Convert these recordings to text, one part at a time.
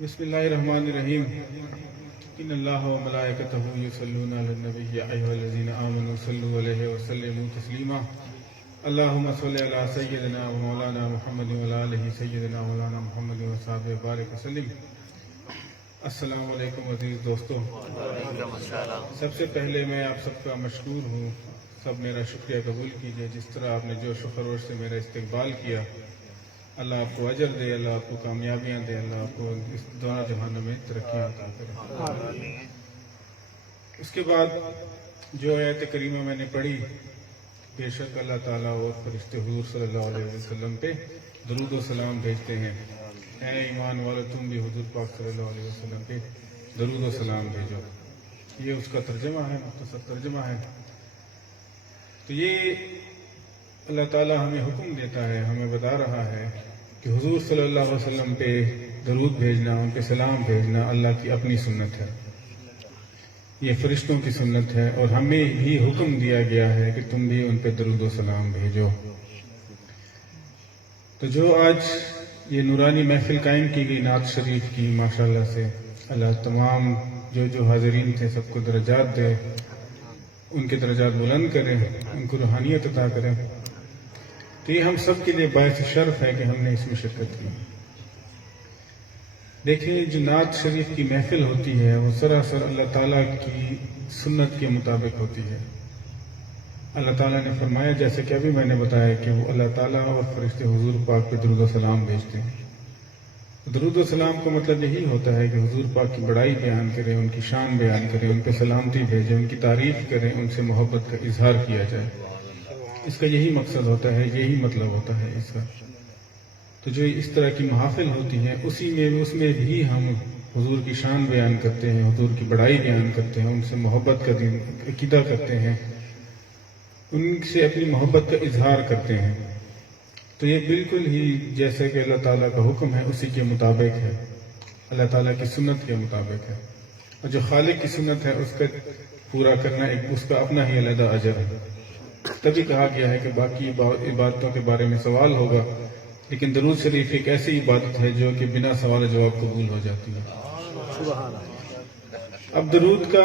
بسم اللہ الرحمن الرحیم ان اللہ و ملائکتہ یصلون علی النبی یا ایھا الذین آمنوا صلوا علیہ وسلموا تسلیما اللہم صل علی سیدنا و مولانا محمد و علی آلہ سیدنا مولانا محمد و صحابہ بارک وسلم۔ السلام علیکم عزیز دوستو، سب سے پہلے میں آپ سب کا مشکور ہوں، سب میرا شکریہ قبول کیجئے جس طرح آپ نے جوش و خروش سے میرا استقبال کیا۔ اللہ آپ کو اجر دے، اللہ آپ کو کامیابیاں دے، اللہ آپ کو اس دونوں جہانوں میں ترقیاں عطا کرے۔ اس کے بعد جو آیت کریمہ میں نے پڑھی، بے شک اللہ تعالیٰ اور فرشتے حضور صلی اللہ علیہ وسلم پہ درود و سلام بھیجتے ہیں۔ اے ایمان والو، تم بھی حضور پاک صلی اللہ علیہ وسلم پہ درود و سلام بھیجو۔ یہ اس کا ترجمہ ہے، مختصر ترجمہ ہے۔ تو یہ اللہ تعالیٰ ہمیں حکم دیتا ہے، ہمیں بتا رہا ہے کہ حضور صلی اللہ علیہ وسلم پہ درود بھیجنا، ان پہ سلام بھیجنا اللہ کی اپنی سنت ہے، یہ فرشتوں کی سنت ہے، اور ہمیں بھی حکم دیا گیا ہے کہ تم بھی ان پہ درود و سلام بھیجو۔ تو جو آج یہ نورانی محفل قائم کی گئی نعت شریف کی، ماشاءاللہ سے اللہ تمام جو حاضرین تھے سب کو درجات دے، ان کے درجات بلند کرے، ان کو روحانیت عطا کرے۔ تو یہ ہم سب کے لیے باعث شرف ہے کہ ہم نے اس میں شرکت کی۔ دیکھیں، جو نعت شریف کی محفل ہوتی ہے وہ سراسر اللہ تعالیٰ کی سنت کے مطابق ہوتی ہے۔ اللہ تعالیٰ نے فرمایا، جیسے کہ ابھی میں نے بتایا، کہ وہ اللہ تعالیٰ اور فرشتے حضور پاک پہ درود و سلام بھیجتے ہیں۔ درود و سلام کا مطلب یہی ہوتا ہے کہ حضور پاک کی بڑائی بیان کریں، ان کی شان بیان کریں، ان پہ سلامتی بھیجیں، ان کی تعریف کریں، ان سے محبت کا اظہار کیا جائے۔ اس کا یہی مقصد ہوتا ہے، یہی مطلب ہوتا ہے اس کا۔ تو جو اس طرح کی محافل ہوتی ہیں اس میں بھی ہم حضور کی شان بیان کرتے ہیں، حضور کی بڑائی بیان کرتے ہیں، ان سے محبت کا عقیدہ کرتے ہیں، ان سے اپنی محبت کا اظہار کرتے ہیں۔ تو یہ بالکل ہی جیسے کہ اللہ تعالیٰ کا حکم ہے اسی کے مطابق ہے، اللہ تعالیٰ کی سنت کے مطابق ہے۔ اور جو خالق کی سنت ہے اس کا پورا کرنا اس کا اپنا ہی علیحدہ اجر ہے۔ تبھی کہا گیا ہے کہ باقی عبادتوں کے بارے میں سوال ہوگا، لیکن درود شریف ایک ایسی عبادت ہے جو کہ بنا سوال و جواب قبول ہو جاتی ہے۔ اب درود کا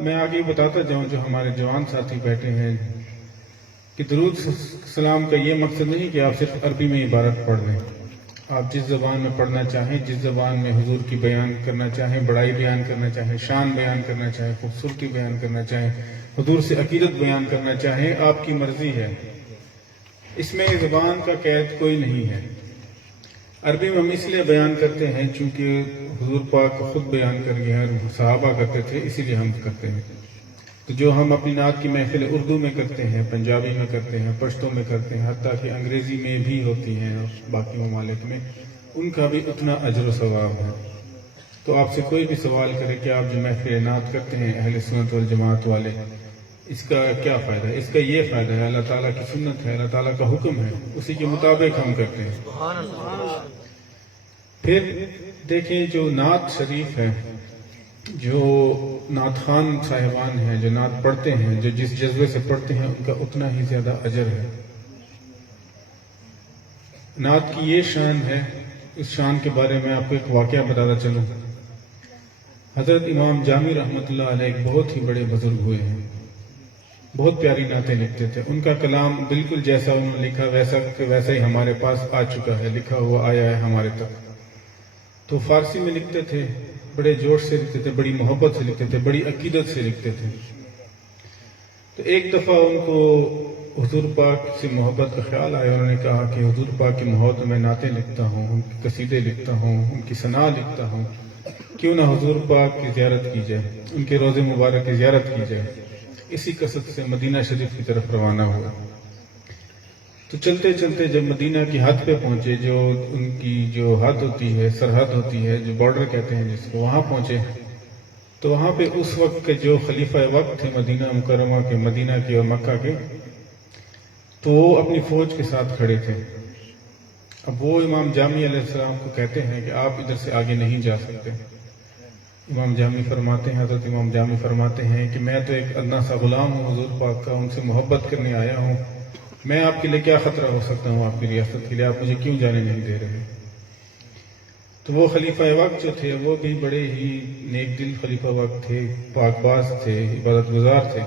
میں آگے بتاتا جاؤں، جو ہمارے جوان ساتھی بیٹھے ہیں، کہ درود سلام کا یہ مقصد نہیں کہ آپ صرف عربی میں عبارت پڑھ لیں۔ آپ جس زبان میں پڑھنا چاہیں، جس زبان میں حضور کی بیان کرنا چاہیں، بڑائی بیان کرنا چاہیں، شان بیان کرنا چاہیں، خوبصورتی بیان کرنا چاہیں، حضور سے عقیدت بیان کرنا چاہیں، آپ کی مرضی ہے۔ اس میں زبان کا قید کوئی نہیں ہے۔ عربی میں ہم اس لیے بیان کرتے ہیں چونکہ حضور پاک خود بیان کر گئے ہیں، صحابہ کرتے تھے، اسی لیے ہم کرتے ہیں۔ تو جو ہم اپنی نعت کی محفل اردو میں کرتے ہیں، پنجابی میں کرتے ہیں، پشتو میں کرتے ہیں، حتیٰ کہ انگریزی میں بھی ہوتی ہیں اور باقی ممالک میں، ان کا بھی اتنا اجر و ثواب ہے۔ تو آپ سے کوئی بھی سوال کرے کہ آپ جو محفل نعت کرتے ہیں اہل سنت والجماعت والے، اس کا کیا فائدہ ہے؟ اس کا یہ فائدہ ہے، اللہ تعالیٰ کی سنت ہے، اللہ تعالیٰ کا حکم ہے، اسی کے مطابق ہم کرتے ہیں۔ پھر دیکھیں، جو نعت شریف ہے، جو نعت خوان صاحبان ہیں، جو نعت پڑھتے ہیں، جو جس جذبے سے پڑھتے ہیں، ان کا اتنا ہی زیادہ اجر ہے۔ نعت کی یہ شان ہے، اس شان کے بارے میں آپ کو ایک واقعہ بتاتا چلوں۔ حضرت امام جامی رحمۃ اللہ علیہ ایک بہت ہی بڑے بزرگ ہوئے ہیں، بہت پیاری نعتیں لکھتے تھے۔ ان کا کلام بالکل جیسا انہوں نے لکھا ویسا ہی ہمارے پاس آ چکا ہے، لکھا ہوا آیا ہے ہمارے تک۔ تو فارسی میں لکھتے تھے، بڑے جوش سے لکھتے تھے، بڑی محبت سے لکھتے تھے، بڑی عقیدت سے لکھتے تھے۔ تو ایک دفعہ ان کو حضور پاک سے محبت کا خیال آیا، انہوں نے کہا کہ حضور پاک کی محبت میں نعتیں لکھتا ہوں، ان کی قصیدے لکھتا ہوں، ان کی ثنا لکھتا ہوں، کیوں نہ حضور پاک کی زیارت کی جائے، ان کے روضے مبارک کی زیارت کی جائے۔ اسی قصد سے مدینہ شریف کی طرف روانہ ہوا۔ تو چلتے چلتے جب مدینہ کی حد پہ پہنچے، جو ان کی جو حد ہوتی ہے، سرحد ہوتی ہے، جو بارڈر کہتے ہیں جس کو، وہاں پہنچے تو وہاں پہ اس وقت کے جو خلیفہ وقت تھے مدینہ مکرمہ کے، مدینہ کے اور مکہ کے، تو وہ اپنی فوج کے ساتھ کھڑے تھے۔ اب وہ امام جامی علیہ السلام کو کہتے ہیں کہ آپ ادھر سے آگے نہیں جا سکتے۔ امام جامی فرماتے ہیں، حضرت امام جامی فرماتے ہیں کہ میں تو ایک ادنا سا غلام ہوں حضور پاک کا، ان سے محبت کرنے آیا ہوں، میں آپ کے لیے کیا خطرہ ہو سکتا ہوں، آپ کی ریاست کے لیے، آپ مجھے کیوں جانے نہیں دے رہے؟ تو وہ خلیفہ وقت جو تھے وہ بھی بڑے ہی نیک دل خلیفہ وقت تھے، پاک باز تھے، عبادت گزار تھے.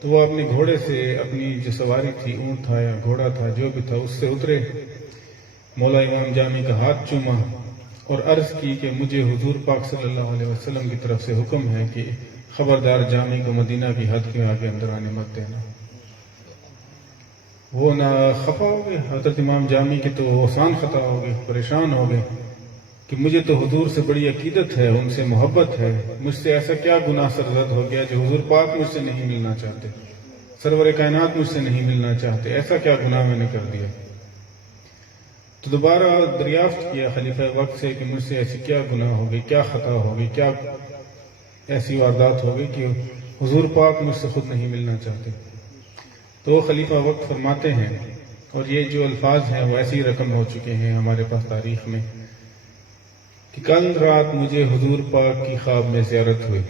تو وہ اپنے گھوڑے سے، اپنی جو سواری تھی، اونٹ تھا یا گھوڑا تھا جو بھی تھا، اس سے اترے، مولا امام جامی کا ہاتھ چوما اور عرض کی کہ مجھے حضور پاک صلی اللہ علیہ وسلم کی طرف سے حکم ہے کہ خبردار جامی کو مدینہ کی حد کے آگے اندر آنے مت دینا. وہ نہ خفا ہو گئے حضرت امام جامی کی، تو آسان خطا ہو گئے، پریشان ہو گئے کہ مجھے تو حضور سے بڑی عقیدت ہے، ان سے محبت ہے، مجھ سے ایسا کیا گناہ سرزد ہو گیا جو حضور پاک مجھ سے نہیں ملنا چاہتے، سرور کائنات مجھ سے نہیں ملنا چاہتے، ایسا کیا گناہ میں نے کر دیا. تو دوبارہ دریافت کیا خلیفہ وقت سے کہ مجھ سے ایسی کیا گناہ ہو گئی، کیا خطا ہو گئی، کیا ایسی واردات ہو گئی کہ حضور پاک مجھ سے خود نہیں ملنا چاہتے. تو وہ خلیفہ وقت فرماتے ہیں، اور یہ جو الفاظ ہیں وہ ایسی رقم ہو چکے ہیں ہمارے پاس تاریخ میں، کہ کل رات مجھے حضور پاک کی خواب میں زیارت ہوئی.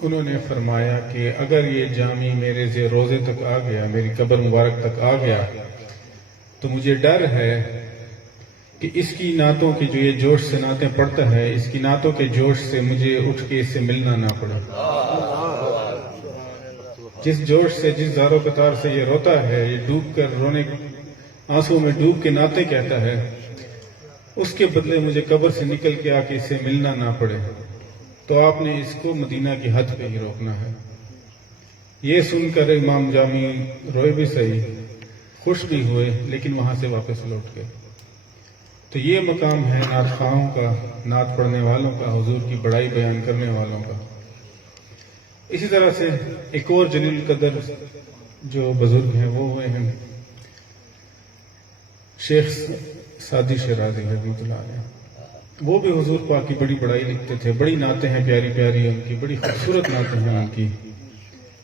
انہوں نے فرمایا کہ اگر یہ جامی میرے روزے تک آ گیا، میری قبر مبارک تک آ گیا، تو مجھے ڈر ہے کہ اس کی نعتوں کی جو یہ جوش سے نعتیں پڑھتا ہے، اس کی نعتوں کے جوش سے مجھے اٹھ کے اس سے ملنا نہ پڑے. جس جوش سے، جس زار و قطار سے یہ روتا ہے، یہ ڈوب کر رونے، آنسو میں ڈوب کے نعتیں کہتا ہے، اس کے بدلے مجھے قبر سے نکل کے آ کے اس سے ملنا نہ پڑے. تو آپ نے اس کو مدینہ کی حد پہ ہی روکنا ہے. یہ سن کر امام جامی روئے بھی صحیح، خوش بھی ہوئے، لیکن وہاں سے واپس لوٹ گئے. تو یہ مقام ہے نعت خواہوں کا، نعت پڑھنے والوں کا، حضور کی بڑائی بیان کرنے والوں کا. اسی طرح سے ایک اور جلیل قدر جو بزرگ ہیں وہ ہوئے ہیں شیخ سعدی شیرازی رحمۃ اللہ علیہ. وہ بھی حضور پاک کی بڑی بڑائی لکھتے تھے، بڑی نعتیں ہیں پیاری پیاری ان کی، بڑی خوبصورت نعتیں ہیں ان کی،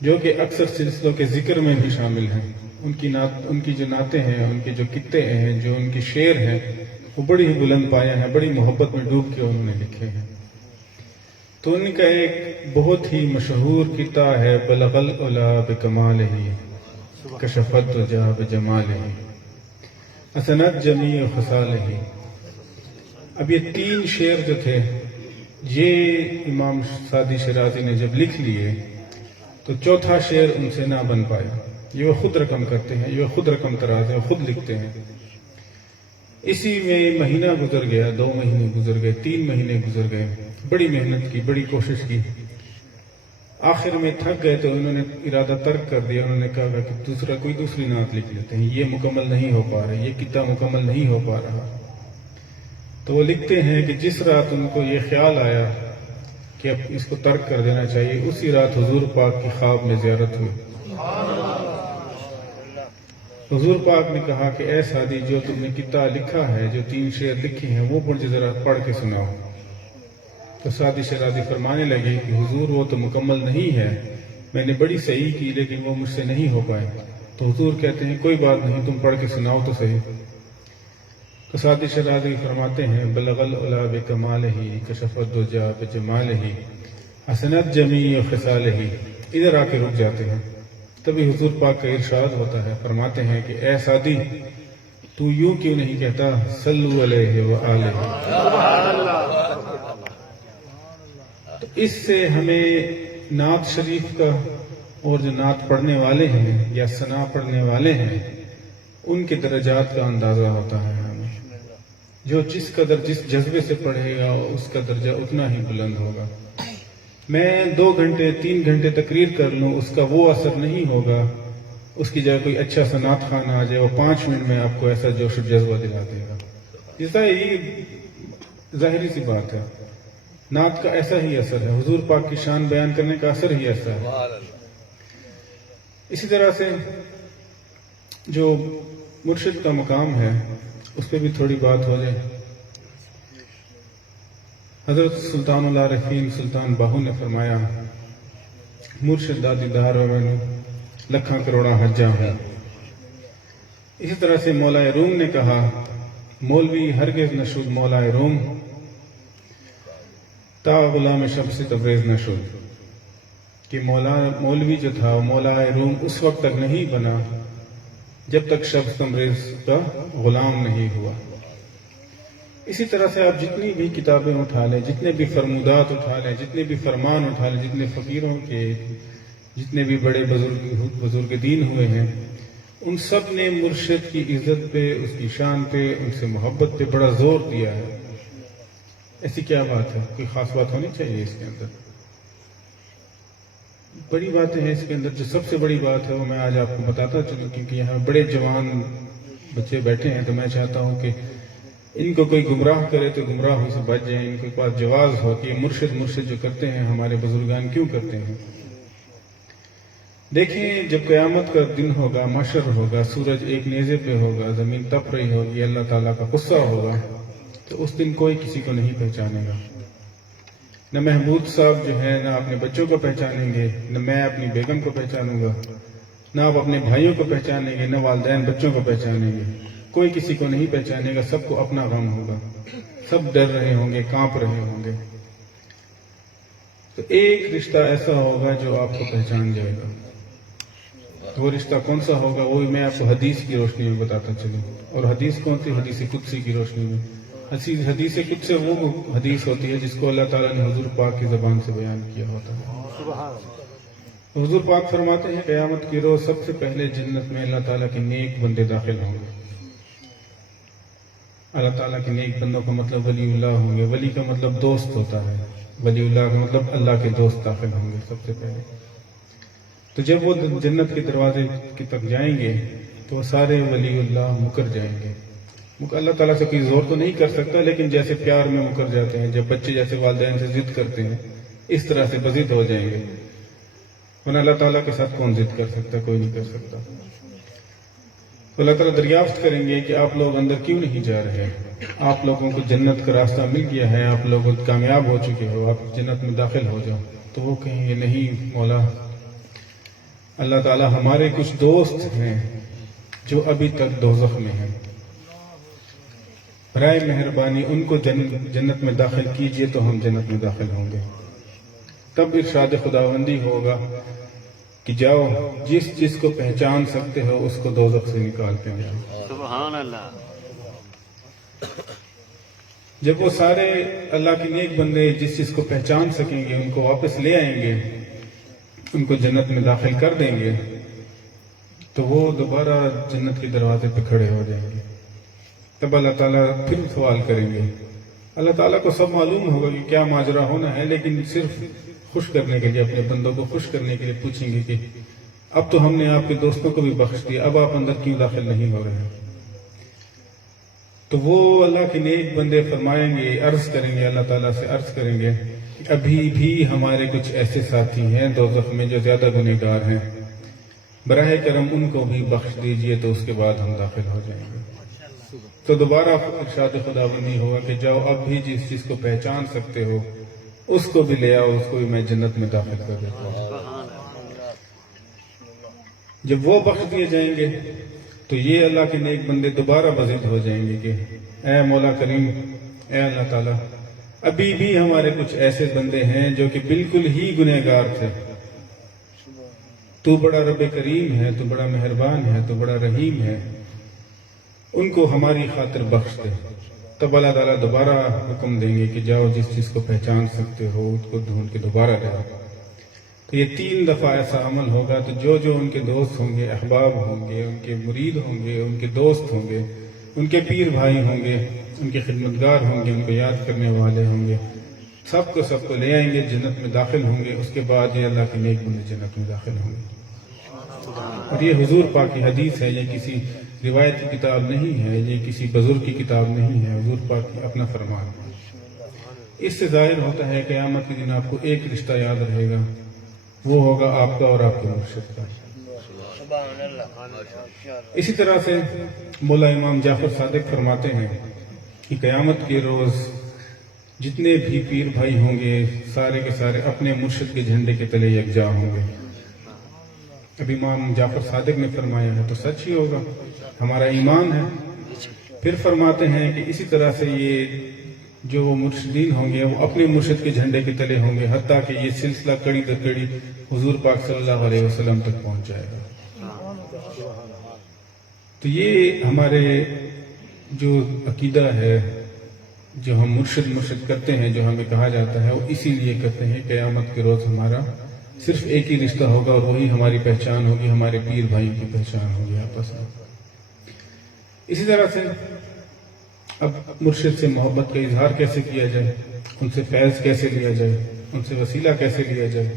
جو کہ اکثر سلسلوں کے ذکر میں بھی شامل ہیں. ان کی جو نعتیں ہیں، ان کے جو قطعے ہیں، جو ان کے شعر ہیں، وہ بڑی ہی بلند پایہ ہیں، بڑی محبت میں ڈوب کے انہوں نے لکھے ہیں. تو ان کا ایک بہت ہی مشہور قطعہ ہے، بلغ العلا بکمالہ کشف الدجا بجمالہ حسنت جمیع خصالہ. اب یہ 3 شعر جو تھے، یہ امام سعدی شیرازی نے جب لکھ لیے تو چوتھا شعر ان سے نہ بن پایا. یہ وہ خود رقم کرتے ہیں، یہ خود رقم تراز ہے، خود لکھتے ہیں. اسی میں مہینہ گزر گیا، 2 مہینے گزر گئے، 3 مہینے گزر گئے، بڑی محنت کی، بڑی کوشش کی. آخر میں تھک گئے تو انہوں نے ارادہ ترک کر دیا. انہوں نے کہا کہ کوئی دوسری نعت لکھ لیتے ہیں، یہ مکمل نہیں ہو پا رہا، یہ قطعہ مکمل نہیں ہو پا رہا. تو وہ لکھتے ہیں کہ جس رات ان کو یہ خیال آیا کہ اب اس کو ترک کر دینا چاہیے، اسی رات حضور پاک کی خواب میں زیارت ہوئی. حضور پاک نے کہا کہ اے سعدی، جو تم نے قطعہ لکھا ہے، جو 3 شعر لکھے ہیں، وہ مجھے ذرا پڑھ کے سناؤ. تو سعدی شیرازی فرمانے لگے کہ حضور وہ تو مکمل نہیں ہے، میں نے بڑی صحیح کی لیکن وہ مجھ سے نہیں ہو پائے. تو حضور کہتے ہیں کوئی بات نہیں، تم پڑھ کے سناؤ تو صحیح. تو سعدی شیرازی فرماتے ہیں، بلغ العلا بکمالہ کشف الدجا بجمالہ حسنت جمیع خصالہ. ادھر آ کے رک جاتے ہیں. تبھی حضور پاک کا ارشاد ہوتا ہے، فرماتے ہیں کہ اے سعدی، تو یوں کیوں نہیں کہتا صلو علیہ وآلہ. تو اس سے ہمیں نعت شریف کا اور جو نعت پڑھنے والے ہیں یا ثنا پڑھنے والے ہیں ان کے درجات کا اندازہ ہوتا ہے. ہمیں جو جس قدر جس جذبے سے پڑھے گا اس کا درجہ اتنا ہی بلند ہوگا. میں 2 گھنٹے 3 گھنٹے تقریر کر لوں، اس کا وہ اثر نہیں ہوگا. اس کی جگہ کوئی اچھا سا نعت خانہ آ جائے، وہ 5 منٹ میں آپ کو ایسا جوش و جذبہ دلا دے گا. یہ ظاہری سی بات ہے، نعت کا ایسا ہی اثر ہے، حضور پاک کی شان بیان کرنے کا اثر ہی ایسا ہے. اسی طرح سے جو مرشد کا مقام ہے اس پہ بھی تھوڑی بات ہو جائے. حضرت سلطان العارفین سلطان باہو نے فرمایا، مرشد دا دیدار ہوئے لکھاں کروڑاں حجاں ہیں. اسی طرح سے مولا روم نے کہا، مولوی ہرگز نہ شد مولا روم تا غلام شمس تبریز نہ شد. کہ مولوی جو تھا مولا روم اس وقت تک نہیں بنا جب تک شمس تبریز کا غلام نہیں ہوا. اسی طرح سے آپ جتنی بھی کتابیں اٹھا لیں، جتنے بھی فرمودات اٹھا لیں، جتنے بھی فرمان اٹھا لیں، جتنے فقیروں کے جتنے بھی بڑے بزرگ دین ہوئے ہیں، ان سب نے مرشد کی عزت پہ، اس کی شان پہ، ان سے محبت پہ بڑا زور دیا ہے۔ ایسی کیا بات ہے؟ کوئی خاص بات ہونی چاہیے اس کے اندر؟ بڑی باتیں ہیں اس کے اندر۔ جو سب سے بڑی بات ہے وہ میں آج آپ کو بتاتا چلوں، کیونکہ یہاں بڑے جوان بچے بیٹھے ہیں، تو میں چاہتا ہوں کہ ان کو کوئی گمراہ کرے تو گمراہوں سے بچ جائیں، ان کے پاس جواز ہو کہ مرشد جو کرتے ہیں ہمارے بزرگان کیوں کرتے ہیں۔ دیکھیں، جب قیامت کا دن ہوگا، محشر ہوگا، سورج ایک نیزے پہ ہوگا، زمین تپ رہی ہوگی، اللہ تعالیٰ کا غصہ ہوگا، تو اس دن کوئی کسی کو نہیں پہچانے گا۔ نہ محمود صاحب جو ہے، نہ اپنے بچوں کو پہچانیں گے، نہ میں اپنی بیگم کو پہچانوں گا، نہ آپ اپنے بھائیوں کو پہچانیں گے، نہ والدین بچوں کو پہچانیں گے۔ کوئی کسی کو نہیں پہچانے گا، سب کو اپنا غم ہوگا، سب ڈر رہے ہوں گے، کانپ رہے ہوں گے۔ تو ایک رشتہ ایسا ہوگا جو آپ کو پہچان جائے گا۔ وہ رشتہ کون سا ہوگا، وہ میں آپ کو حدیث کی روشنی میں بتاتا چلوں۔ اور حدیث کون سی؟ حدیث قدسی کی روشنی میں۔ حدیث قدسی وہ حدیث ہوتی ہے جس کو اللہ تعالیٰ نے حضور پاک کی زبان سے بیان کیا ہوتا ہے۔ حضور پاک فرماتے ہیں قیامت کی روز سب سے پہلے جنت میں اللہ تعالیٰ کے نیک بندے داخل ہوں گے۔ اللہ تعالیٰ کے نیک بندوں کا مطلب ولی اللہ ہوں گے۔ ولی کا مطلب دوست ہوتا ہے، ولی اللہ کا مطلب اللہ کے دوست داخل ہوں گے سب سے پہلے۔ تو جب وہ جنت کے دروازے کی تک جائیں گے تو وہ سارے ولی اللہ مکر جائیں گے۔ اللہ تعالیٰ سے کوئی زور تو نہیں کر سکتا، لیکن جیسے پیار میں مکر جاتے ہیں، جب بچے جیسے والدین سے ضد کرتے ہیں، اس طرح سے بضد ہو جائیں گے۔ ورنہ اللہ تعالیٰ کے ساتھ کون ضد کر سکتا؟ کوئی نہیں کر سکتا۔ تو اللہ تعالیٰ دریافت کریں گے کہ آپ لوگ اندر کیوں نہیں جا رہے؟ آپ لوگوں کو جنت کا راستہ مل گیا ہے، آپ لوگ کامیاب ہو چکے ہو، آپ جنت میں داخل ہو جاؤ۔ تو وہ کہیں گے نہیں مولا، اللہ تعالیٰ ہمارے کچھ دوست ہیں جو ابھی تک دوزخ میں ہیں، برائے مہربانی ان کو جنت میں داخل کیجئے تو ہم جنت میں داخل ہوں گے۔ تب ارشاد خداوندی ہوگا کہ جاؤ، جس کو پہچان سکتے ہو اس کو دوزخ سے نکالتے ہیں۔ سبحان اللہ۔ جب وہ سارے اللہ کے نیک بندے جس کو پہچان سکیں گے ان کو واپس لے آئیں گے، ان کو جنت میں داخل کر دیں گے، تو وہ دوبارہ جنت کے دروازے پہ کھڑے ہو جائیں گے۔ تب اللہ تعالیٰ پھر سوال کریں گے۔ اللہ تعالیٰ کو سب معلوم ہوگا کہ کیا ماجرا ہونا ہے، لیکن صرف خوش کرنے کے لیے، اپنے بندوں کو خوش کرنے کے لیے پوچھیں گے کہ اب تو ہم نے آپ کے دوستوں کو بھی بخش دیا، اب آپ اندر کیوں داخل نہیں ہو رہے ہیں؟ تو وہ اللہ کے نیک بندے فرمائیں گے، عرض کریں گے، اللہ تعالیٰ سے عرض کریں گے کہ ابھی بھی ہمارے کچھ ایسے ساتھی ہیں دوزخ میں جو زیادہ گنہگار ہیں، براہ کرم ان کو بھی بخش دیجئے، تو اس کے بعد ہم داخل ہو جائیں گے۔ تو دوبارہ ارشاد خداوندی ہوگا کہ جاؤ، اب بھی جس چیز کو پہچان سکتے ہو اس کو بھی لے آؤ، اس کو بھی میں جنت میں داخل کر دیتا ہوں۔ جب وہ بخش دیے جائیں گے تو یہ اللہ کے نیک بندے دوبارہ بضد ہو جائیں گے کہ اے مولا کریم، اے اللہ تعالیٰ، ابھی بھی ہمارے کچھ ایسے بندے ہیں جو کہ بالکل ہی گنہگار تھے، تو بڑا رب کریم ہے، تو بڑا مہربان ہے، تو بڑا رحیم ہے، ان کو ہماری خاطر بخش دے۔ تب اللہ تعالیٰ دوبارہ حکم دیں گے کہ جاؤ، جس چیز کو پہچان سکتے ہو اس کو ڈھونڈ کے دوبارہ لے آؤ۔ تو یہ 3 دفعہ ایسا عمل ہوگا، تو جو ان کے دوست ہوں گے، احباب ہوں گے، ان کے مرید ہوں گے، ان کے دوست ہوں گے، ان کے پیر بھائی ہوں گے، ان کے خدمتگار ہوں گے، ان کو یاد کرنے والے ہوں گے، سب کو لے آئیں گے، جنت میں داخل ہوں گے۔ اس کے بعد یہ اللہ کے نیک بندے جنت میں داخل ہوں گے۔ اور یہ حضور پاک کی حدیث ہے، یہ کسی روایت کی کتاب نہیں ہے، یہ کسی بزرگ کی کتاب نہیں ہے، حضور پاک کی اپنا فرمان ہے۔ اس سے ظاہر ہوتا ہے قیامت کے دن آپ کو ایک رشتہ یاد رہے گا، وہ ہوگا آپ کا اور آپ کے مرشد کا۔ اسی طرح سے مولا امام جعفر صادق فرماتے ہیں کہ قیامت کے روز جتنے بھی پیر بھائی ہوں گے سارے کے سارے اپنے مرشد کے جھنڈے کے تلے یکجا ہوں گے۔ اب امام جعفر صادق نے فرمایا ہے تو سچ ہی ہوگا، ہمارا ایمان ہے۔ پھر فرماتے ہیں کہ اسی طرح سے یہ جو مرشدین ہوں گے وہ اپنے مرشد کے جھنڈے کے تلے ہوں گے، حتیٰ کہ یہ سلسلہ کڑی در کڑی حضور پاک صلی اللہ علیہ وسلم تک پہنچ جائے گا۔ تو یہ ہمارے جو عقیدہ ہے جو ہم مرشد کرتے ہیں، جو ہمیں کہا جاتا ہے، وہ اسی لیے کرتے ہیں قیامت کے روز ہمارا صرف ایک ہی رشتہ ہوگا اور وہی ہماری پہچان ہوگی، ہمارے پیر بھائی کی پہچان ہوگی آپس میں۔ اسی طرح سے اب مرشد سے محبت کا اظہار کیسے کیا جائے، ان سے فیض کیسے لیا جائے، ان سے وسیلہ کیسے لیا جائے،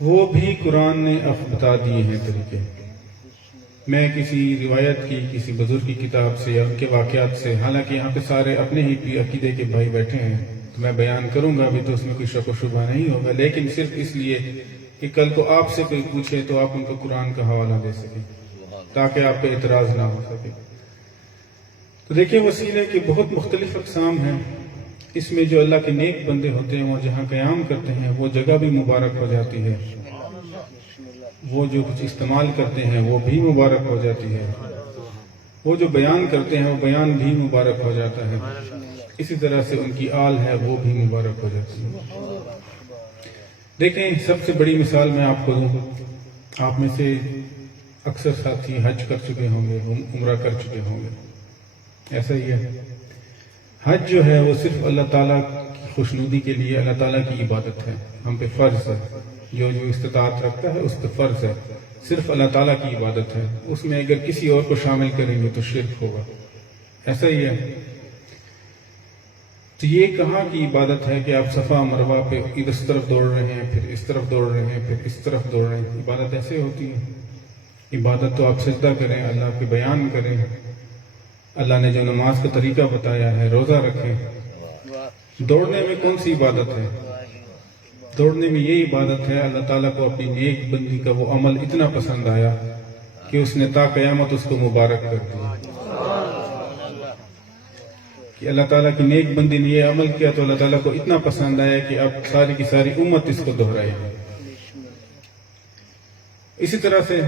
وہ بھی قرآن نے اب بتا دیے ہیں طریقے۔ میں کسی روایت کی، کسی بزرگ کی کتاب سے یا ان کے واقعات سے، حالانکہ یہاں پہ سارے اپنے ہی عقیدے کے بھائی بیٹھے ہیں، تو میں بیان کروں گا، ابھی تو اس میں کوئی شک و شبہ نہیں ہوگا، لیکن صرف اس لیے کہ کل کو آپ سے کوئی پوچھے تو آپ ان کو قرآن کا حوالہ دے سکیں، تاکہ آپ پہ اعتراض نہ ہو سکے۔ تو دیکھیں، وسیلے کی بہت مختلف اقسام ہیں۔ اس میں جو اللہ کے نیک بندے ہوتے ہیں، وہ جہاں قیام کرتے ہیں وہ جگہ بھی مبارک ہو جاتی ہے، وہ جو کچھ استعمال کرتے ہیں وہ بھی مبارک ہو جاتی ہے، وہ جو بیان کرتے ہیں وہ بیان بھی مبارک ہو جاتا ہے، اسی طرح سے ان کی آل ہے وہ بھی مبارک ہو جاتی ہے۔ دیکھیں، سب سے بڑی مثال میں آپ کو دوں، آپ میں سے اکثر ساتھی حج کر چکے ہوں گے، عمرہ کر چکے ہوں گے، ایسا ہی ہے۔ حج جو ہے وہ صرف اللہ تعالیٰ کی خوشنودی کے لیے، اللہ تعالیٰ کی عبادت ہے، ہم پہ فرض ہے، جو استطاعت رکھتا ہے اس پہ فرض ہے، صرف اللہ تعالیٰ کی عبادت ہے، اس میں اگر کسی اور کو شامل کریں گے تو شرک ہوگا، ایسا ہی ہے۔ تو یہ کہاں کی عبادت ہے کہ آپ صفا مروہ پہ اس طرف دوڑ رہے ہیں، پھر اس طرف دوڑ رہے ہیں، پھر اس طرف دوڑ رہے ہیں؟ عبادت ایسے ہوتی ہے؟ عبادت تو آپ سجدہ کریں، اللہ کے بیان کریں، اللہ نے جو نماز کا طریقہ بتایا ہے، روزہ رکھیں۔ دوڑنے میں کون سی عبادت ہے؟ دوڑنے میں یہ عبادت ہے، اللہ تعالیٰ کو اپنی نیک بندی کا وہ عمل اتنا پسند آیا کہ اس نے تا قیامت اس کو مبارک کر دیا، کہ اللہ تعالیٰ کی نیک بندی نے یہ عمل کیا تو اللہ تعالیٰ کو اتنا پسند آیا کہ اب ساری کی ساری امت اس کو دہرائے۔ اسی طرح سے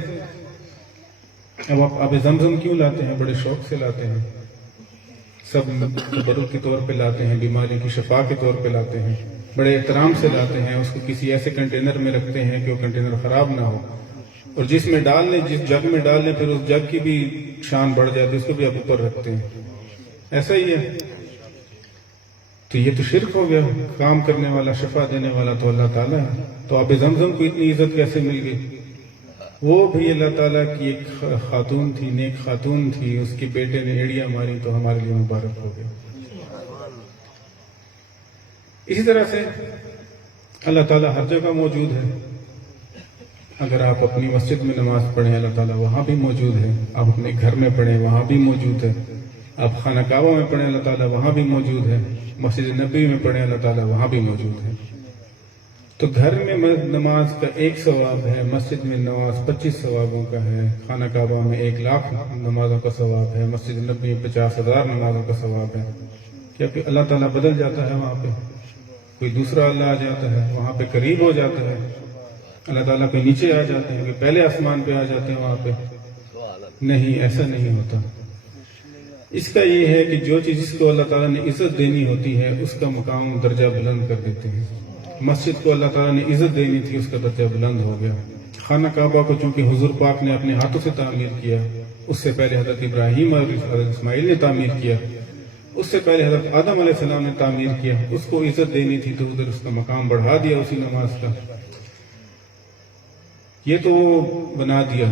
اب آپ آب زمزم کیوں لاتے ہیں؟ بڑے شوق سے لاتے ہیں، سب تبرک کے طور پہ لاتے ہیں، بیماری کی شفا کے طور پہ لاتے ہیں، بڑے احترام سے لاتے ہیں، اس کو کسی ایسے کنٹینر میں رکھتے ہیں کہ وہ کنٹینر خراب نہ ہو، اور جس میں ڈال لیں، جس جگ میں ڈال لیں، پھر اس جگ کی بھی شان بڑھ جاتی ہے، اس کو بھی آپ اوپر رکھتے ہیں، ایسا ہی ہے۔ تو یہ تو شرک ہو گیا، کام کرنے والا، شفا دینے والا تو اللہ تعالیٰ ہے۔ تو آب زمزم کو اتنی عزت کیسے مل گئی؟ وہ بھی اللہ تعالیٰ کی ایک خاتون تھی، نیک خاتون تھی، اس کے بیٹے نے ایڑیاں ماری تو ہمارے لیے مبارک ہو گیا۔ اسی طرح سے اللہ تعالیٰ ہر جگہ موجود ہے، اگر آپ اپنی مسجد میں نماز پڑھیں اللہ تعالیٰ وہاں بھی موجود ہے، آپ اپنے گھر میں پڑھیں وہاں بھی موجود ہے، آپ خانہ کعبہ میں پڑھیں اللہ تعالیٰ وہاں بھی موجود ہے، مسجد نبوی میں پڑھیں اللہ تعالیٰ وہاں بھی موجود ہے۔ تو گھر میں نماز کا 1 ثواب ہے، مسجد میں نماز 25 ثوابوں کا ہے، خانہ کعبہ میں 1,00,000 نمازوں کا ثواب ہے، مسجد نبوی میں 50,000 نمازوں کا ثواب ہے۔ کیا کہ اللہ تعالیٰ بدل جاتا ہے؟ وہاں پہ کوئی دوسرا اللہ آ جاتا ہے، وہاں پہ قریب ہو جاتا ہے، اللہ تعالیٰ کوئی نیچے آ جاتے ہیں، کہ پہلے آسمان پہ آ جاتے ہیں وہاں پہ؟ نہیں، ایسا نہیں ہوتا۔ اس کا یہ ہے کہ جو چیز جس کو اللہ تعالیٰ نے عزت دینی ہوتی ہے اس کا مقام درجہ بلند کر دیتے ہیں۔ مسجد کو اللہ تعالیٰ نے عزت دینی تھی، اس کا درجہ بلند ہو گیا۔ خانہ کعبہ کو چونکہ حضور پاک نے اپنے ہاتھوں سے تعمیر کیا، اس سے پہلے حضرت ابراہیم اور حضرت اسماعیل نے تعمیر کیا، اس سے پہلے حضرت آدم علیہ السلام نے تعمیر کیا، اس کو عزت دینی تھی تو ادھر اس کا مقام بڑھا دیا اسی نماز کا، یہ تو بنا دیا۔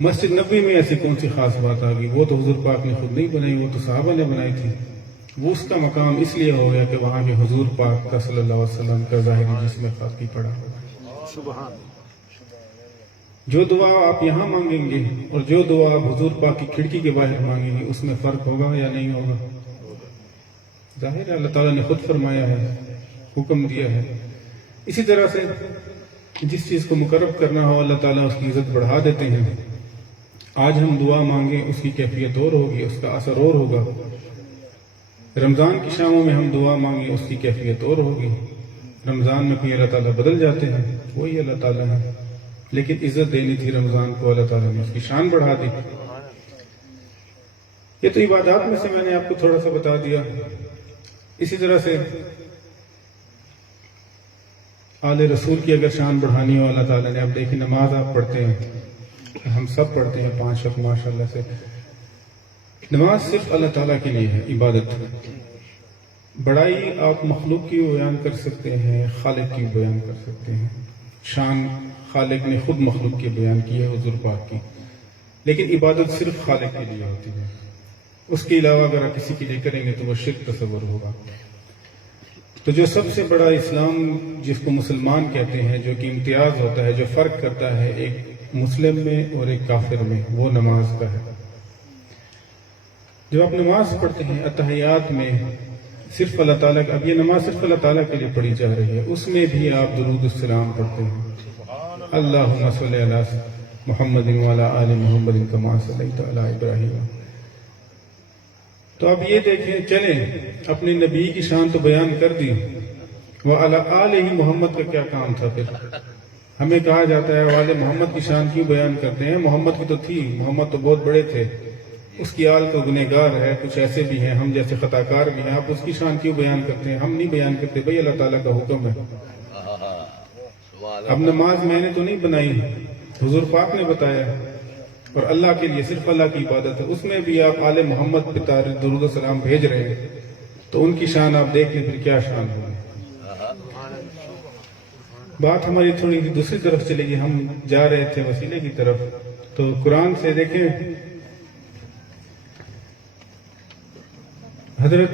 مسجد نبوی میں ایسی کون سی خاص بات آ گئی؟ وہ تو حضور پاک نے خود نہیں بنائی، وہ تو صحابہ نے بنائی تھی۔ وہ اس کا مقام اس لیے ہو گیا کہ وہاں کے حضور پاک کا صلی اللہ علیہ وسلم کا ظاہری جسم خاکی پڑا۔ جو دعا آپ یہاں مانگیں گے اور جو دعا آپ حضور پاک کی کھڑکی کے باہر مانگیں گے، اس میں فرق ہوگا یا نہیں ہوگا؟ ظاہر ہے، اللہ تعالیٰ نے خود فرمایا ہے، حکم دیا ہے۔ اسی طرح سے جس چیز کو مقرب کرنا ہو اللہ تعالیٰ اس کی عزت بڑھا دیتے ہیں۔ آج ہم دعا مانگیں اس کی کیفیت اور ہوگی، اس کا اثر اور ہوگا۔ رمضان کی شاموں میں ہم دعا مانگیں اس کی کیفیت اور ہوگی۔ رمضان میں کوئی اللہ تعالیٰ بدل جاتے ہیں، وہی اللہ تعالیٰ ہے، لیکن عزت دینی تھی رمضان کو، اللہ تعالیٰ نے اس کی شان بڑھا دی۔ یہ تو عبادات میں سے میں نے آپ کو تھوڑا سا بتا دیا۔ اسی طرح سے آل رسول کی اگر شان بڑھانی ہو اللہ تعالیٰ نے، اب دیکھیں نماز آپ پڑھتے ہیں، ہم سب پڑھتے ہیں 5 وقت ماشاءاللہ سے، نماز صرف اللہ تعالیٰ کے لیے ہے، عبادت۔ بڑائی آپ مخلوق کی بیان کر سکتے ہیں، خالق کی بیان کر سکتے ہیں. شان خالق نے خود مخلوق کی بیان کی ہے حضور پاک کی، لیکن عبادت صرف خالق کے لیے ہوتی ہے. اس کے علاوہ اگر آپ کسی کے لیے کریں گے تو وہ شرک تصور ہوگا. تو جو سب سے بڑا اسلام جس کو مسلمان کہتے ہیں، جو کہ امتیاز ہوتا ہے، جو فرق کرتا ہے ایک مسلم میں اور ایک کافر میں، وہ نماز کا ہے. جب آپ نماز پڑھتے ہیں اتحیات میں صرف اللہ تعالیٰ اب یہ نماز صرف اللہ تعالیٰ کے لیے پڑھی جا رہی ہے، اس میں بھی آپ درود السلام پڑھتے ہیں. اللہم صلی علی محمد وعلی آل محمد کما صلیت علی ابراہیم. تو اب یہ دیکھیں، چلیں اپنے نبی کی شان تو بیان کر دی، وعلی آل محمد کا کیا کام تھا؟ پھر ہمیں کہا جاتا ہے والے محمد کی شان کیوں بیان کرتے ہیں؟ محمد کی تو تھی، محمد تو بہت بڑے تھے، اس کی آل تو گنہگار ہے، کچھ ایسے بھی ہیں، ہم جیسے خطا کار بھی ہیں، آپ اس کی شان کیوں بیان کرتے ہیں؟ ہم نہیں بیان کرتے بھائی، اللہ تعالیٰ کا حکم ہے. اب نماز میں نے تو نہیں بنائی، حضور پاک نے بتایا، اور اللہ کے لیے صرف اللہ کی عبادت ہے. اس میں بھی آپ آل محمد پہ درود و سلام بھیج رہے ہیں، تو ان کی شان آپ دیکھ لیں پھر کیا شان ہوگی. بات ہماری تھوڑی دوسری طرف چلے گی، ہم جا رہے تھے وسیلے کی طرف. تو قرآن سے دیکھیں، حضرت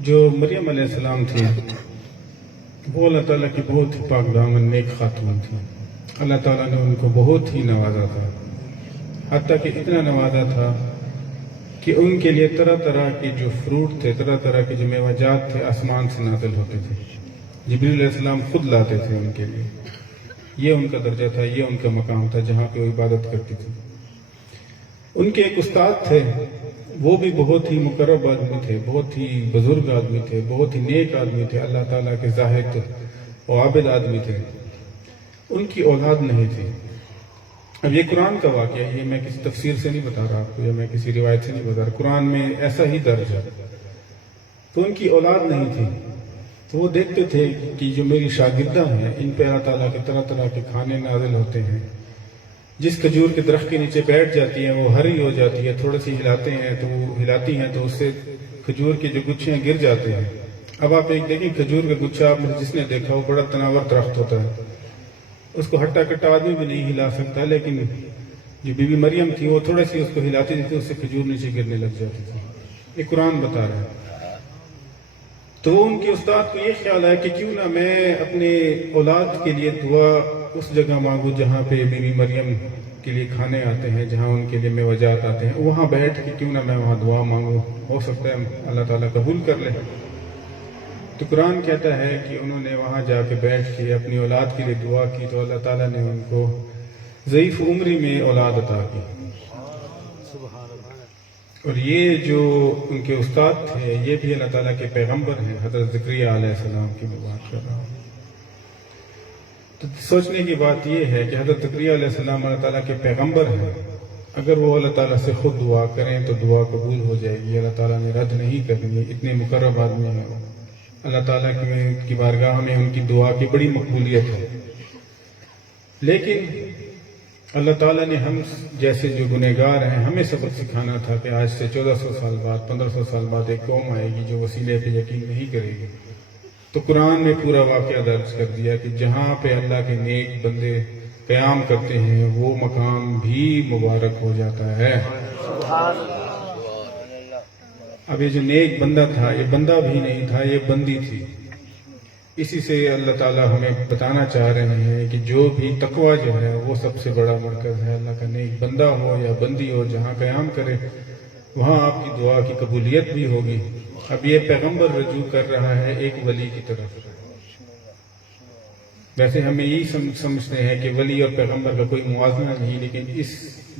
جو مریم علیہ السلام تھی، وہ اللہ تعالیٰ کی بہت ہی پاک دامن نیک خاتون تھی. اللہ تعالیٰ نے ان کو بہت ہی نوازا تھا، حتیٰ کہ اتنا نوازا تھا کہ ان کے لیے طرح طرح کے جو فروٹ تھے، طرح طرح کے جو میوجات تھے، آسمان سے نازل ہوتے تھے. جبریل علیہ السلام خود لاتے تھے ان کے لیے. یہ ان کا درجہ تھا، یہ ان کا مقام تھا جہاں پہ وہ عبادت کرتی تھی. ان کے ایک استاد تھے، وہ بھی بہت ہی مقرب آدمی تھے، بہت ہی بزرگ آدمی تھے، بہت ہی نیک آدمی تھے، اللہ تعالیٰ کے زاہد و عابد آدمی تھے. ان کی اولاد نہیں تھی. اب یہ قرآن کا واقعہ ہے، یہ میں کسی تفسیر سے نہیں بتا رہا آپ کو، یا میں کسی روایت سے نہیں بتا رہا، قرآن میں ایسا ہی درج ہے. تو ان کی اولاد نہیں تھی. تو وہ دیکھتے تھے کہ جو میری شاگردہ ہیں، ان پہ اللہ تعالیٰ کے طرح طرح کے کھانے نازل ہوتے ہیں. جس کھجور کے درخت کے نیچے بیٹھ جاتی ہیں وہ ہری ہو جاتی ہے، تھوڑے سی ہلاتے ہیں تو وہ ہلاتی ہیں تو اس سے کھجور کے جو گچھے ہیں گر جاتے ہیں. اب آپ ایک دیکھیں، کھجور کا گچھا آپ نے جس نے دیکھا وہ بڑا تناور درخت ہوتا ہے، اس کو ہٹا کٹا آدمی بھی نہیں ہلا سکتا، لیکن جو بی بی مریم تھی وہ تھوڑے سی اس کو ہلاتی تھی، اس سے کھجور نیچے گرنے لگ جاتی تھی. یہ قرآن بتا رہا ہے. تو ان کے استاد کو یہ خیال ہے کہ کیوں نہ میں اپنے اولاد کے لیے دعا اس جگہ مانگو جہاں پہ بی بی مریم کے لیے کھانے آتے ہیں، جہاں ان کے لیے میوجات آتے ہیں، وہاں بیٹھ کے کیوں نہ میں وہاں دعا مانگوں، ہو سکتا ہے اللہ تعالیٰ قبول کر لے. تو قرآن کہتا ہے کہ انہوں نے وہاں جا کے بیٹھ کے اپنی اولاد کے لیے دعا کی، تو اللہ تعالیٰ نے ان کو ضعیف عمری میں اولاد عطا کی. اور یہ جو ان کے استاد تھے، یہ بھی اللہ تعالیٰ کے پیغمبر ہیں، حضرت زکریا علیہ السلام کی میں بات کر رہا ہوں. تو سوچنے کی بات یہ ہے کہ حضرت زکریا علیہ السلام اللہ تعالیٰ کے پیغمبر ہیں. اگر وہ اللہ تعالیٰ سے خود دعا کریں تو دعا قبول ہو جائے گی، اللہ تعالیٰ نے رد نہیں کرنی ہے. اتنے مقرب آدمی ہیں، اللہ تعالیٰ کی بارگاہ میں ان کی دعا کی بڑی مقبولیت ہے. لیکن اللہ تعالیٰ نے ہم جیسے جو گنہگار ہیں ہمیں سبق سکھانا تھا کہ آج سے 1400 سال بعد، 1500 سال بعد ایک قوم آئے گی جو وسیلے پہ یقین نہیں کرے گی. تو قرآن نے پورا واقعہ درج کر دیا کہ جہاں پہ اللہ کے نیک بندے قیام کرتے ہیں وہ مقام بھی مبارک ہو جاتا ہے. اب یہ جو نیک بندہ تھا، یہ بندہ بھی نہیں تھا، یہ بندی تھی. اسی سے اللہ تعالیٰ ہمیں بتانا چاہ رہے ہیں کہ جو بھی تقوی جو ہے وہ سب سے بڑا مرکز ہے. اللہ کا نیک بندہ ہو یا بندی ہو، جہاں قیام کرے وہاں آپ کی دعا کی قبولیت بھی ہوگی. اب یہ پیغمبر رجوع کر رہا ہے ایک ولی کی طرف. ویسے ہمیں یہی سمجھتے ہیں کہ ولی اور پیغمبر کا کوئی موازنہ نہیں، لیکن اس